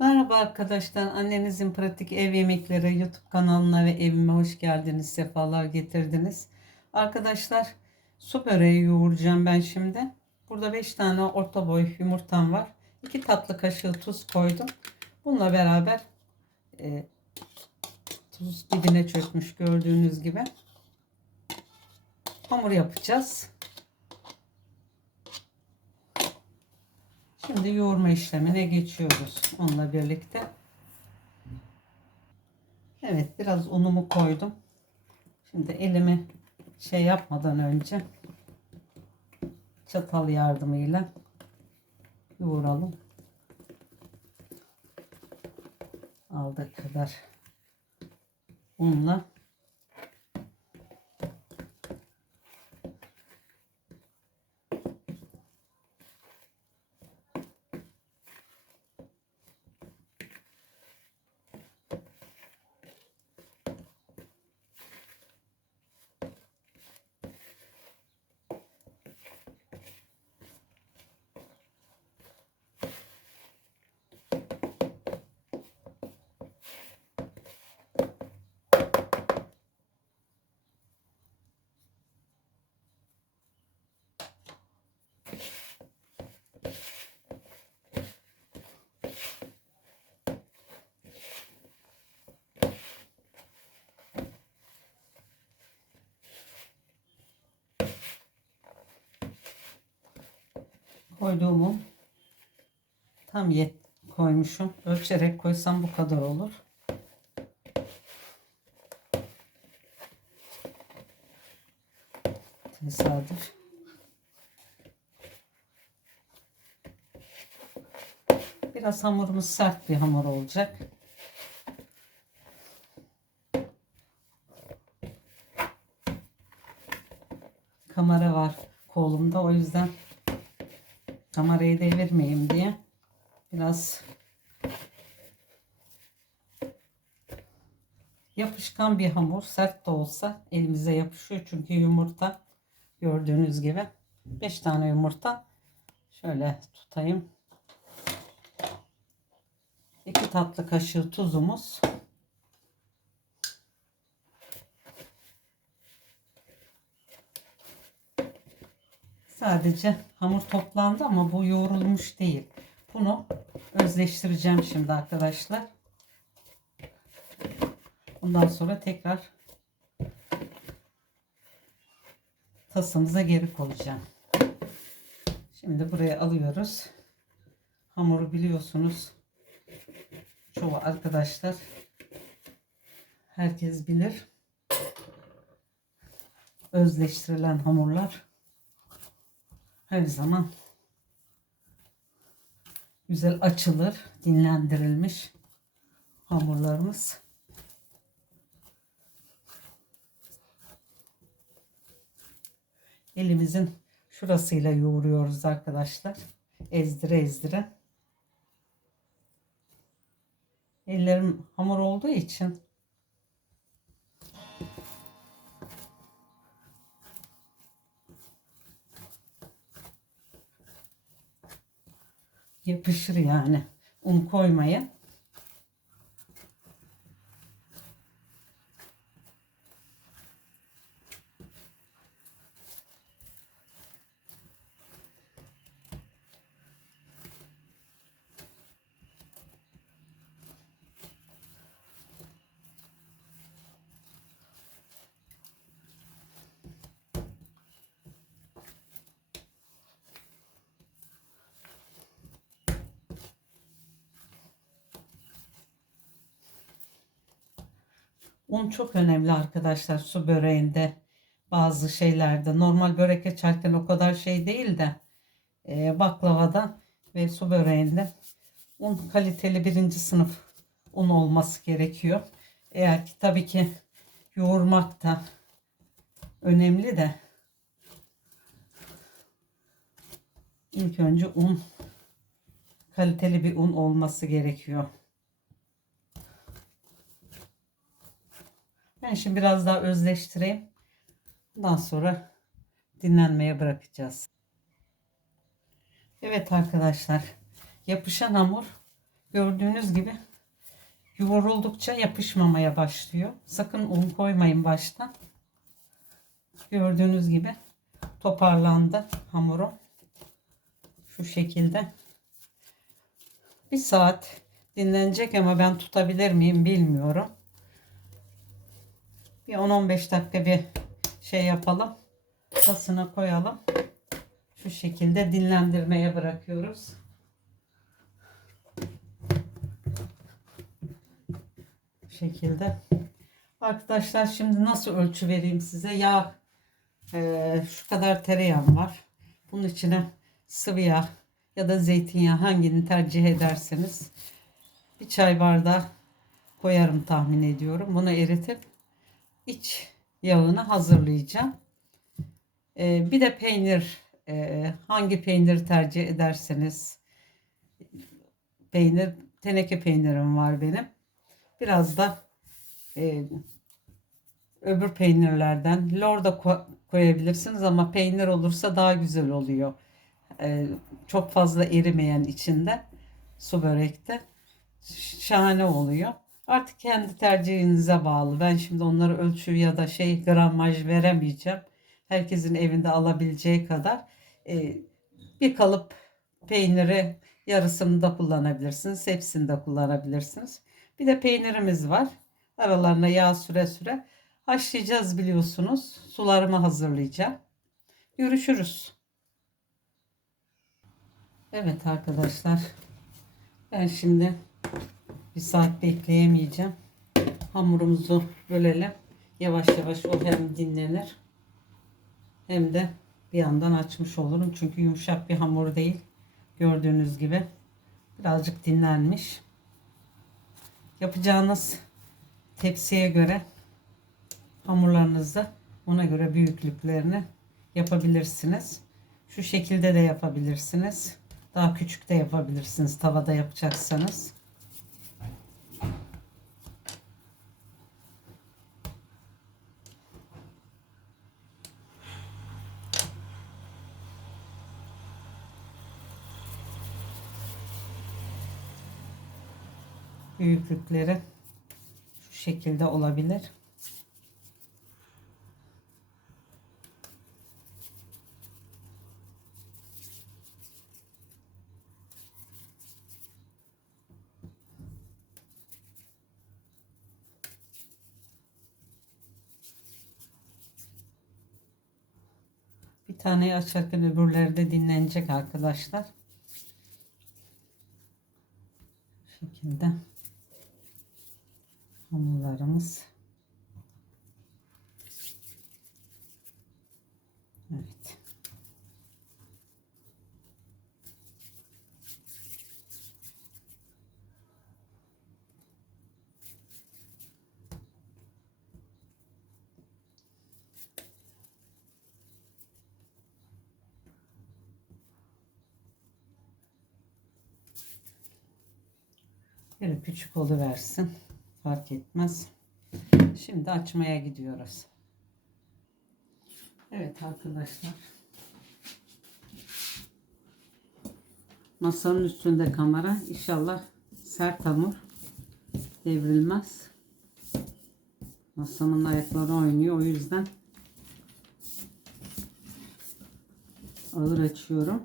Merhaba arkadaşlar. Annenizin pratik ev yemekleri YouTube kanalına ve evime hoş geldiniz. Sefalar getirdiniz. Arkadaşlar su böreği yoğuracağım ben şimdi. Burada 5 tane orta boy yumurtam var. 2 tatlı kaşığı tuz koydum. Bununla beraber e, tuz dibine çökmüş gördüğünüz gibi. Hamur yapacağız. Şimdi yoğurma işlemine geçiyoruz onunla birlikte. Evet biraz unumu koydum. Şimdi elimi şey yapmadan önce çatal yardımıyla yoğuralım. Aldığı kadar unla koyduğumu tam yet koymuşum. Ölçerek koysam bu kadar olur. Tesadüf. Biraz hamurumuz sert bir hamur olacak. Kamera var kolumda o yüzden kamerayı devirmeyeyim diye biraz yapışkan bir hamur sert de olsa elimize yapışıyor çünkü yumurta gördüğünüz gibi. 5 tane yumurta şöyle tutayım. 2 tatlı kaşığı tuzumuz Sadece hamur toplandı ama bu yoğrulmuş değil. Bunu özleştireceğim şimdi arkadaşlar. Bundan sonra tekrar tasımıza geri koyacağım. Şimdi buraya alıyoruz. Hamuru biliyorsunuz. Çoğu arkadaşlar herkes bilir. Özleştirilen hamurlar her zaman güzel açılır, dinlendirilmiş hamurlarımız. Elimizin şurasıyla yoğuruyoruz arkadaşlar. Ezdire ezdire. Ellerim hamur olduğu için yapışır yani. Un koymayın. Un çok önemli arkadaşlar su böreğinde bazı şeylerde. Normal börek açarken o kadar şey değil de e, baklavada ve su böreğinde un kaliteli birinci sınıf un olması gerekiyor. Eğer ki tabii ki yoğurmak da önemli de ilk önce un kaliteli bir un olması gerekiyor. Ben şimdi biraz daha özleştireyim. Ondan sonra dinlenmeye bırakacağız. Evet arkadaşlar. Yapışan hamur Gördüğünüz gibi yoğruldukça yapışmamaya başlıyor. Sakın un koymayın baştan. Gördüğünüz gibi toparlandı hamurum. Şu şekilde. Bir saat dinlenecek ama ben tutabilir miyim bilmiyorum. Bir 10-15 dakika bir şey yapalım. Tasına koyalım. Şu şekilde dinlendirmeye bırakıyoruz. Bu şekilde. Arkadaşlar şimdi nasıl ölçü vereyim size? Yağ e, şu kadar tereyağım var. Bunun içine sıvı yağ ya da zeytinyağı hangini tercih ederseniz bir çay bardağı koyarım tahmin ediyorum. Bunu eritip iç yağını hazırlayacağım. Ee, bir de peynir e, hangi peynir tercih ederseniz peynir teneke peynirim var benim. Biraz da e, öbür peynirlerden lor da ko- koyabilirsiniz ama peynir olursa daha güzel oluyor. E, çok fazla erimeyen içinde su börekte şahane oluyor. Artık kendi tercihinize bağlı. Ben şimdi onları ölçü ya da şey gramaj veremeyeceğim. Herkesin evinde alabileceği kadar e, bir kalıp peyniri yarısını da kullanabilirsiniz. Hepsini de kullanabilirsiniz. Bir de peynirimiz var. Aralarına yağ süre süre haşlayacağız biliyorsunuz. Sularımı hazırlayacağım. Görüşürüz. Evet arkadaşlar. Ben şimdi bir saat bekleyemeyeceğim. Hamurumuzu bölelim. Yavaş yavaş o hem dinlenir hem de bir yandan açmış olurum. Çünkü yumuşak bir hamur değil. Gördüğünüz gibi birazcık dinlenmiş. Yapacağınız tepsiye göre hamurlarınızı ona göre büyüklüklerini yapabilirsiniz. Şu şekilde de yapabilirsiniz. Daha küçük de yapabilirsiniz tavada yapacaksanız. Büyüklükleri şu şekilde olabilir. Bir taneyi açarken öbürleri de dinlenecek arkadaşlar. Şekilde hamurlarımız. Evet. Böyle küçük versin, Fark etmez. Şimdi açmaya gidiyoruz. Evet arkadaşlar. Masanın üstünde kamera. İnşallah sert hamur devrilmez. Masamın ayakları oynuyor. O yüzden ağır açıyorum.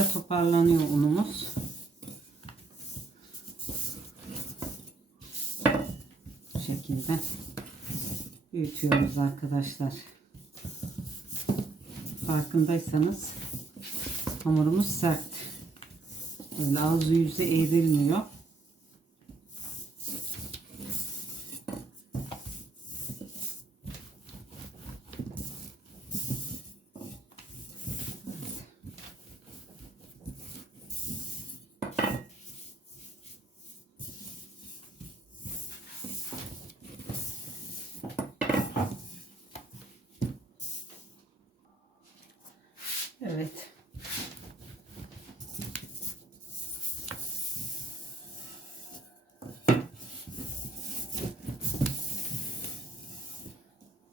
Açtıkça toparlanıyor unumuz. Bu şekilde. büyütüyoruz arkadaşlar. Farkındaysanız hamurumuz sert. Böyle ağzı yüzü eğrilmiyor. Evet.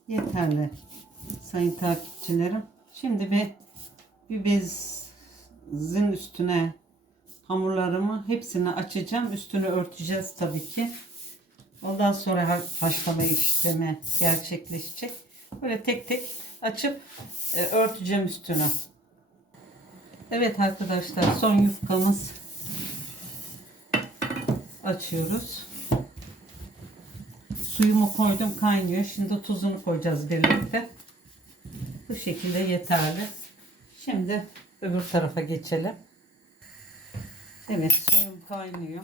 Yeterli sayın takipçilerim. Şimdi bir bir bezin üstüne hamurlarımı hepsini açacağım. Üstünü örteceğiz tabii ki. Ondan sonra ha- haşlama işlemi gerçekleşecek. Böyle tek tek açıp e, örteceğim üstünü. Evet arkadaşlar son yufkamız açıyoruz. Suyumu koydum kaynıyor. Şimdi tuzunu koyacağız birlikte. Bu şekilde yeterli. Şimdi öbür tarafa geçelim. Evet suyum kaynıyor.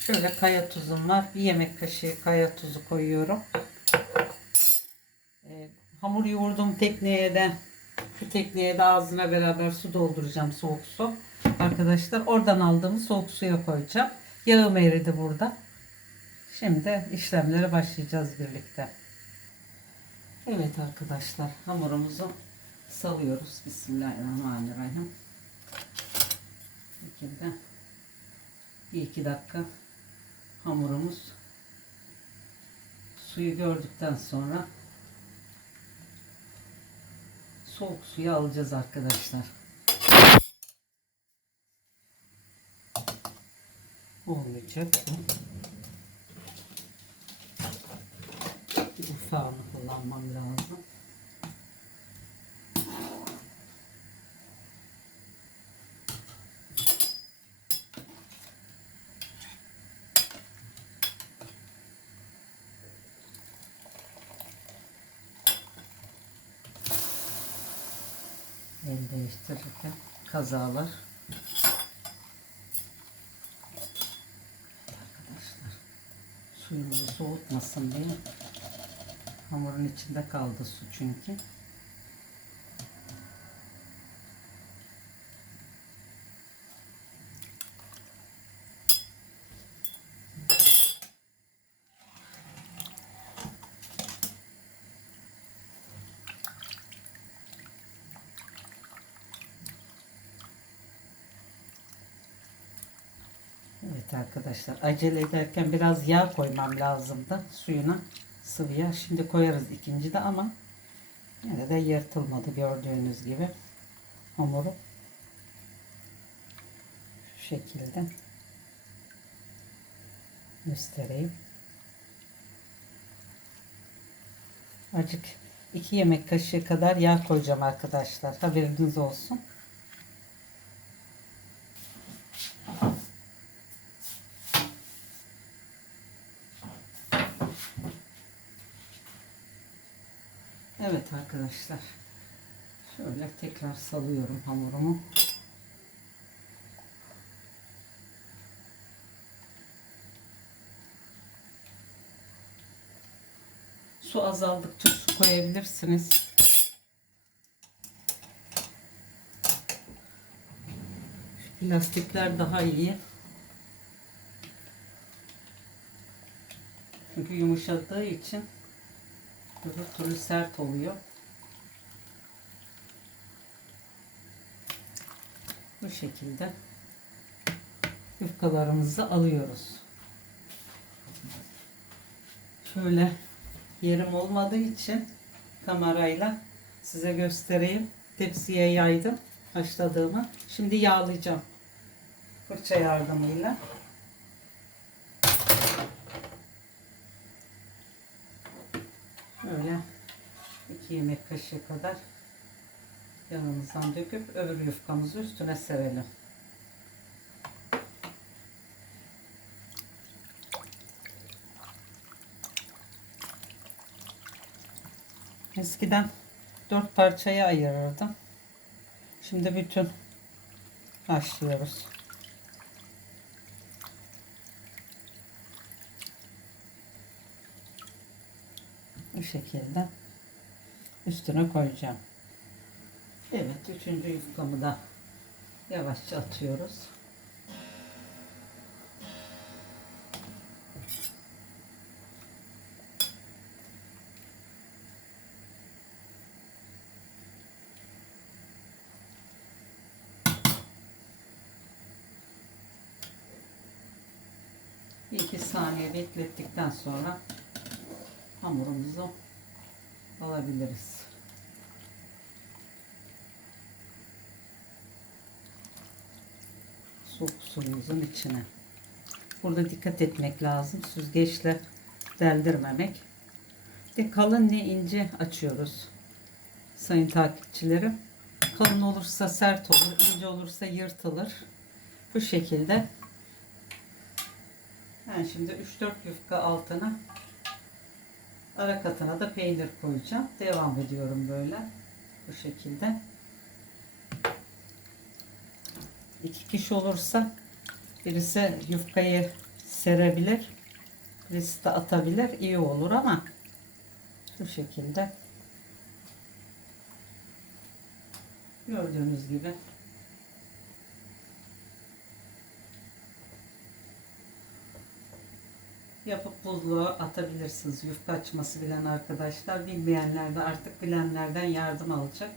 Şöyle kaya tuzum var. Bir yemek kaşığı kaya tuzu koyuyorum. Ee, hamur yoğurdum tekneye de şu tekneye de ağzına beraber su dolduracağım soğuk su. Arkadaşlar oradan aldığımı soğuk suya koyacağım. Yağım eridi burada. Şimdi işlemlere başlayacağız birlikte. Evet arkadaşlar hamurumuzu salıyoruz. Bismillahirrahmanirrahim. Bu şekilde bir iki dakika hamurumuz suyu gördükten sonra soğuk suya alacağız arkadaşlar. Olmayacak. Bir ufağını kullanmam lazım. Değiştirirken kazalar. Arkadaşlar suyumuzu soğutmasın diye hamurun içinde kaldı su çünkü. Evet arkadaşlar acele ederken biraz yağ koymam lazımdı suyuna sıvıya. Şimdi koyarız ikinci de ama yine de yırtılmadı gördüğünüz gibi hamuru. Şu şekilde göstereyim. Acık iki yemek kaşığı kadar yağ koyacağım arkadaşlar. Haberiniz olsun. Evet arkadaşlar. Şöyle tekrar salıyorum hamurumu. Su azaldıkça su koyabilirsiniz. Şu Plastikler daha iyi. Çünkü yumuşadığı için öbür türlü sert oluyor. Bu şekilde yufkalarımızı alıyoruz. Şöyle yerim olmadığı için kamerayla size göstereyim. Tepsiye yaydım haşladığımı. Şimdi yağlayacağım. Fırça yardımıyla. Böyle iki yemek kaşığı kadar yanımızdan döküp öbür yufkamızı üstüne serelim. Eskiden dört parçaya ayırırdım. Şimdi bütün haşlıyoruz. Bu şekilde üstüne koyacağım. Evet, üçüncü yufkamı da yavaşça atıyoruz. Bir iki saniye beklettikten sonra hamurumuzu alabiliriz. Soğuk içine. Burada dikkat etmek lazım. Süzgeçle deldirmemek. De kalın ne ince açıyoruz. Sayın takipçilerim. Kalın olursa sert olur, ince olursa yırtılır. Bu şekilde. Ben şimdi 3-4 yufka altına ara katına da peynir koyacağım. Devam ediyorum böyle. Bu şekilde. İki kişi olursa birisi yufkayı serebilir. Birisi de atabilir. iyi olur ama bu şekilde gördüğünüz gibi yapıp buzluğa atabilirsiniz. Yufka açması bilen arkadaşlar. Bilmeyenler de artık bilenlerden yardım alacak.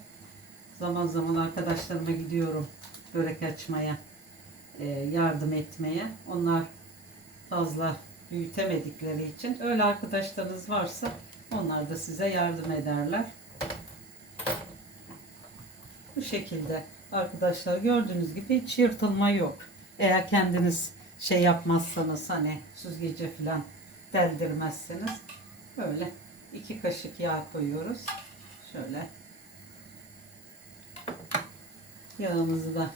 Zaman zaman arkadaşlarıma gidiyorum börek açmaya, e, yardım etmeye. Onlar fazla büyütemedikleri için öyle arkadaşlarınız varsa onlar da size yardım ederler. Bu şekilde arkadaşlar gördüğünüz gibi hiç yırtılma yok. Eğer kendiniz şey yapmazsanız hani süzgece falan deldirmezseniz böyle iki kaşık yağ koyuyoruz. Şöyle yağımızı da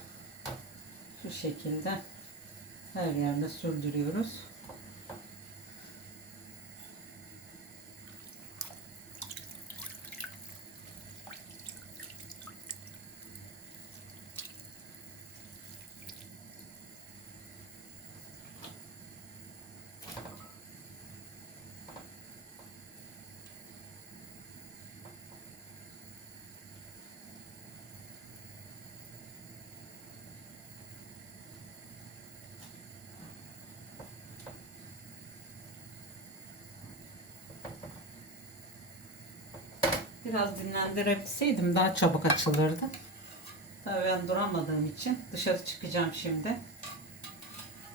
şu şekilde her yerde sürdürüyoruz. Biraz dinlendirebilseydim daha çabuk açılırdı. Tabii ben duramadığım için dışarı çıkacağım şimdi.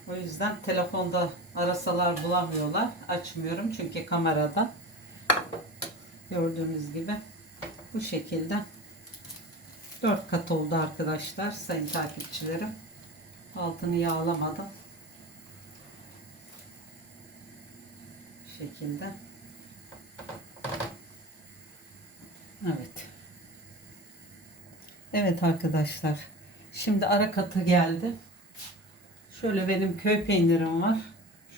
O yüzden telefonda arasalar bulamıyorlar. Açmıyorum çünkü kamerada. Gördüğünüz gibi bu şekilde 4 kat oldu arkadaşlar sayın takipçilerim. Altını yağlamadım. Bu şekilde. Evet. Evet arkadaşlar. Şimdi ara katı geldi. Şöyle benim köy peynirim var.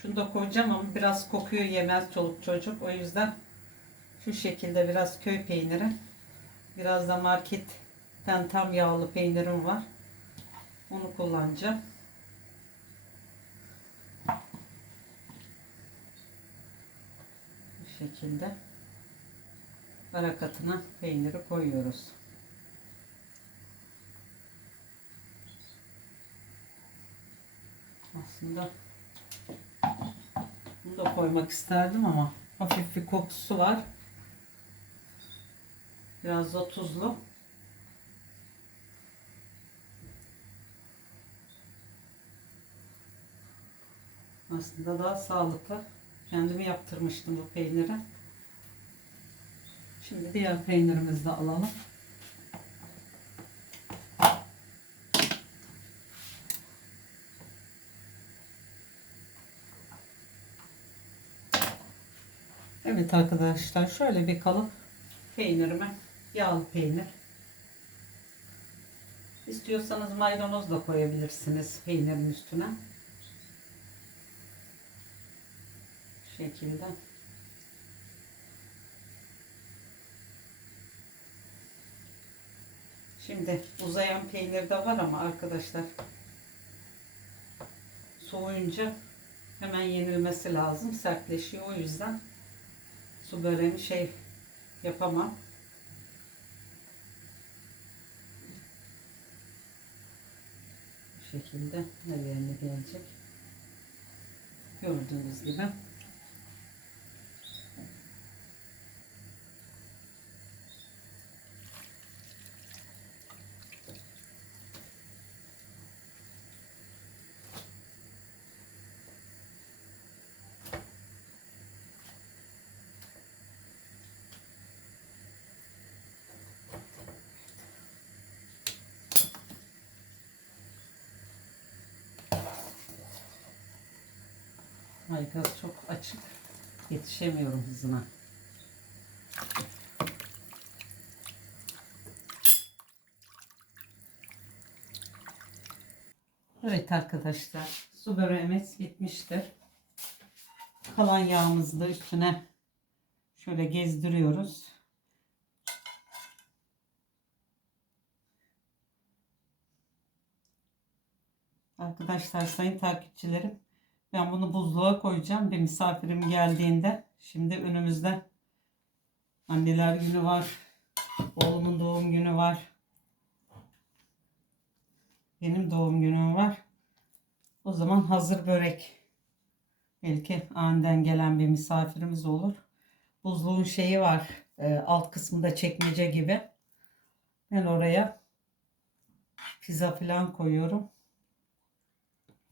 Şunu da koyacağım ama biraz kokuyor yemez çoluk çocuk. O yüzden şu şekilde biraz köy peyniri. Biraz da marketten tam yağlı peynirim var. Onu kullanacağım. Bu şekilde ara katına peyniri koyuyoruz. Aslında bunu da koymak isterdim ama hafif bir kokusu var. Biraz da tuzlu. Aslında daha sağlıklı. Kendimi yaptırmıştım bu peyniri. Şimdi diğer peynirimizi de alalım. Evet arkadaşlar şöyle bir kalıp peynirime yağlı peynir. İstiyorsanız maydanoz da koyabilirsiniz peynirin üstüne. Şekilde. Şimdi uzayan peynir de var ama arkadaşlar soğuyunca hemen yenilmesi lazım. Sertleşiyor o yüzden su böreğini şey yapamam. Bu şekilde her yerine gelecek. Gördüğünüz gibi. Ay gaz çok açık. Yetişemiyorum hızına. Evet arkadaşlar. Su böreğimiz bitmiştir. Kalan yağımızı da üstüne şöyle gezdiriyoruz. Arkadaşlar sayın takipçilerim ben bunu buzluğa koyacağım. Bir misafirim geldiğinde. Şimdi önümüzde anneler günü var. Oğlumun doğum günü var. Benim doğum günüm var. O zaman hazır börek. Belki aniden gelen bir misafirimiz olur. Buzluğun şeyi var. e, alt kısmında çekmece gibi. Ben oraya pizza falan koyuyorum.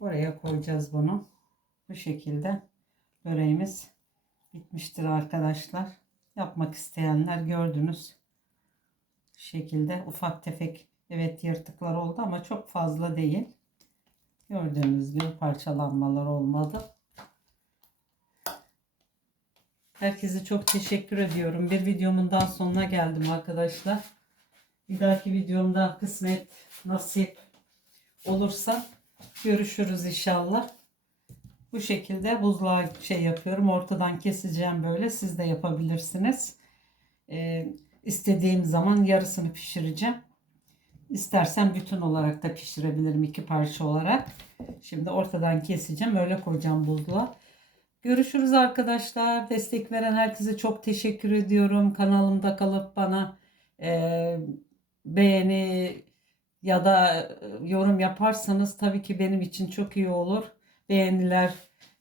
Oraya koyacağız bunu. Bu şekilde böreğimiz bitmiştir arkadaşlar. Yapmak isteyenler gördünüz. Bu şekilde ufak tefek evet yırtıklar oldu ama çok fazla değil. Gördüğünüz gibi parçalanmalar olmadı. Herkese çok teşekkür ediyorum. Bir videomun daha sonuna geldim arkadaşlar. Bir dahaki videomda kısmet nasip olursa görüşürüz inşallah. Bu şekilde buzluğa şey yapıyorum. Ortadan keseceğim böyle. Siz de yapabilirsiniz. Ee, istediğim zaman yarısını pişireceğim. İstersen bütün olarak da pişirebilirim iki parça olarak. Şimdi ortadan keseceğim. Öyle koyacağım buzluğa. Görüşürüz arkadaşlar. Destek veren herkese çok teşekkür ediyorum. Kanalımda kalıp bana e, beğeni ya da e, yorum yaparsanız tabii ki benim için çok iyi olur beğeniler,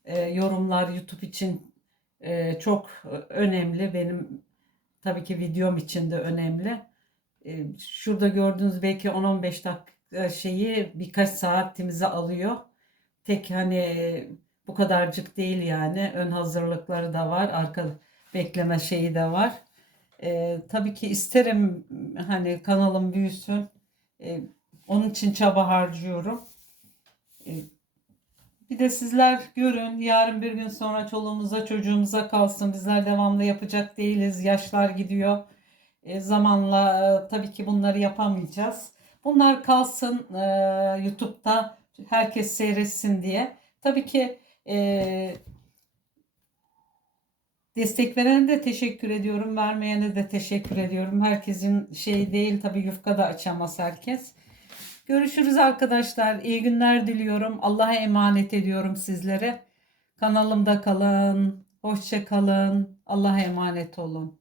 e, yorumlar YouTube için e, çok önemli. Benim tabii ki videom için de önemli. E, şurada gördüğünüz belki 10-15 dakika şeyi birkaç saatimizi alıyor. Tek hani bu kadarcık değil yani. Ön hazırlıkları da var. Arka bekleme şeyi de var. E, tabii ki isterim hani kanalım büyüsün. E, onun için çaba harcıyorum. E, bir de sizler görün yarın bir gün sonra çoluğumuza çocuğumuza kalsın. Bizler devamlı yapacak değiliz. Yaşlar gidiyor. E, zamanla e, tabii ki bunları yapamayacağız. Bunlar kalsın e, YouTube'da herkes seyretsin diye. Tabii ki e, destek verene de teşekkür ediyorum. Vermeyene de teşekkür ediyorum. Herkesin şey değil tabii yufka da açamaz herkes. Görüşürüz arkadaşlar. İyi günler diliyorum. Allah'a emanet ediyorum sizlere. Kanalımda kalın. Hoşça kalın. Allah'a emanet olun.